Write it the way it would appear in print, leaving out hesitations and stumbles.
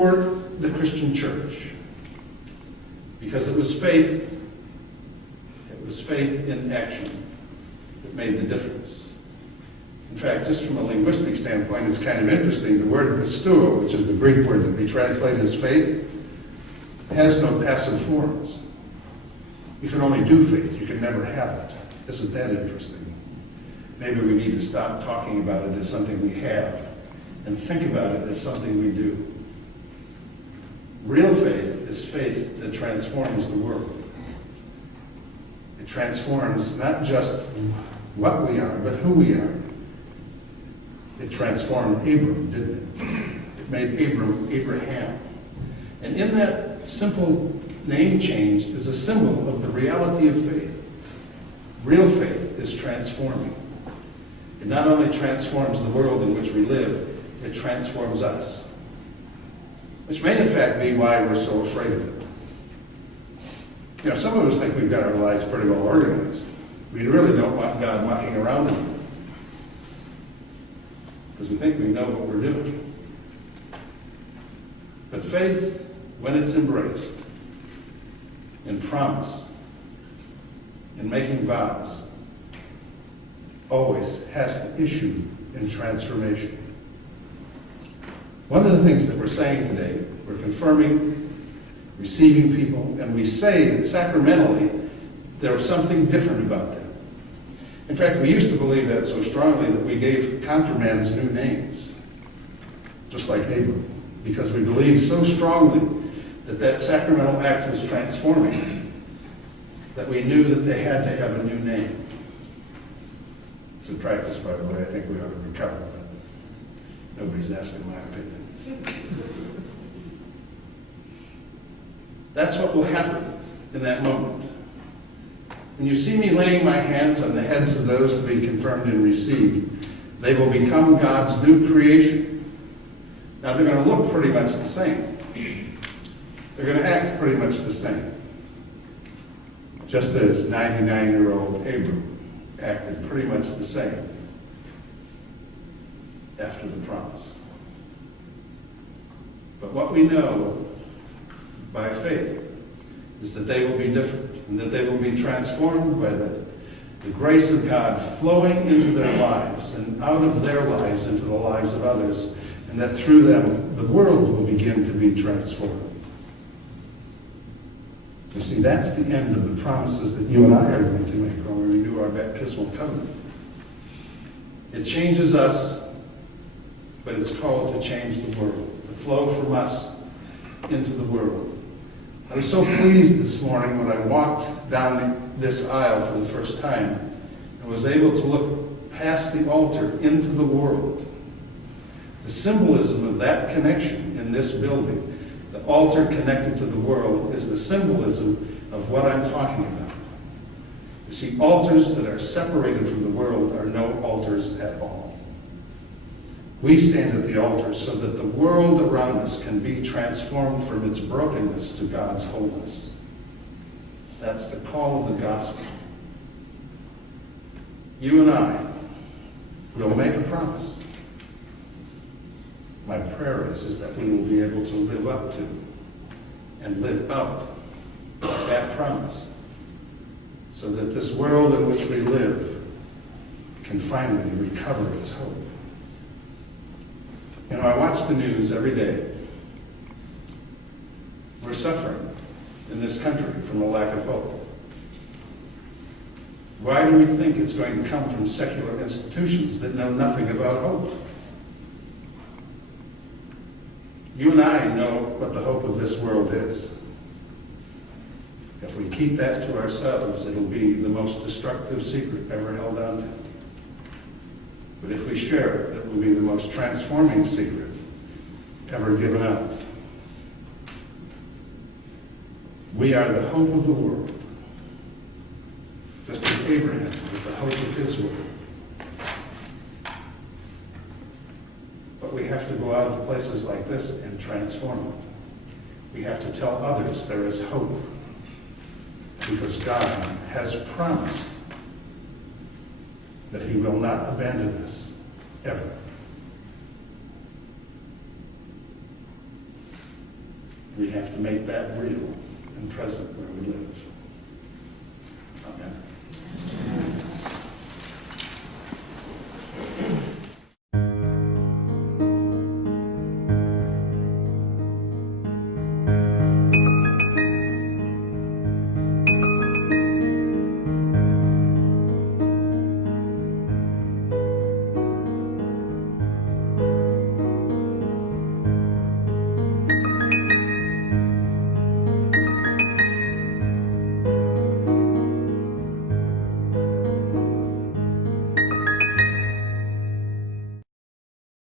support the Christian church because it was faith in action that made the difference. In fact, just from a linguistic standpoint, it's kind of interesting. The word pisteuo, which is the Greek word that we translate as faith, has no passive forms. You can only do faith. You can never have it. Isn't that interesting? Maybe we need to stop talking about it as something we have and think about it as something we do. Real faith is faith that transforms the world. It transforms not just what we are, but who we are. It transformed Abram, didn't it? It made Abram Abraham. And in that simple name change is a symbol of the reality of faith. Real faith is transforming. It not only transforms the world in which we live, it transforms us. Which may in fact be why we're so afraid of it. You know, some of us think we've got our lives pretty well organized. We really don't want God mucking around in them. Because we think we know what we're doing. But faith, when it's embraced, in promise, in making vows, always has to issue in transformation. One of the things that we're saying today, we're confirming, receiving people, and we say that sacramentally there was something different about them. In fact, we used to believe that so strongly that we gave confirmands new names, just like Abram, because we believed so strongly that that sacramental act was transforming, that we knew that they had to have a new name. It's a practice, by the way, I think we ought to recover, but nobody's asking my opinion. That's what will happen in that moment. When you see me laying my hands on the heads of those to be confirmed and received, they will become God's new creation. Now they're going to look pretty much the same. They're going to act pretty much the same. Just as 99-year-old Abram acted pretty much the same after the promise. But what we know by faith is that they will be different and that they will be transformed by the grace of God flowing into their lives and out of their lives into the lives of others, and that through them the world will begin to be transformed. You see, that's the end of the promises that you and I are going to make when we renew our baptismal covenant. It changes us, but it's called to change the world, to flow from us into the world. I was so pleased this morning when I walked down this aisle for the first time and was able to look past the altar into the world. The symbolism of that connection in this building, the altar connected to the world, is the symbolism of what I'm talking about. You see, altars that are separated from the world are no altars at all. We stand at the altar so that the world around us can be transformed from its brokenness to God's wholeness. That's the call of the gospel. You and I will make a promise. My prayer is that we will be able to live up to and live out that promise so that this world in which we live can finally recover its hope. You know, I watch the news every day. We're suffering in this country from a lack of hope. Why do we think it's going to come from secular institutions that know nothing about hope? You and I know what the hope of this world is. If we keep that to ourselves, it'll be the most destructive secret ever held on to. But if we share it, it will be the most transforming secret ever given out. We are the hope of the world, just as Abraham was the hope of his world. But we have to go out of places like this and transform it. We have to tell others there is hope, because God has promised that he will not abandon us, ever. We have to make that real and present where we live. Amen.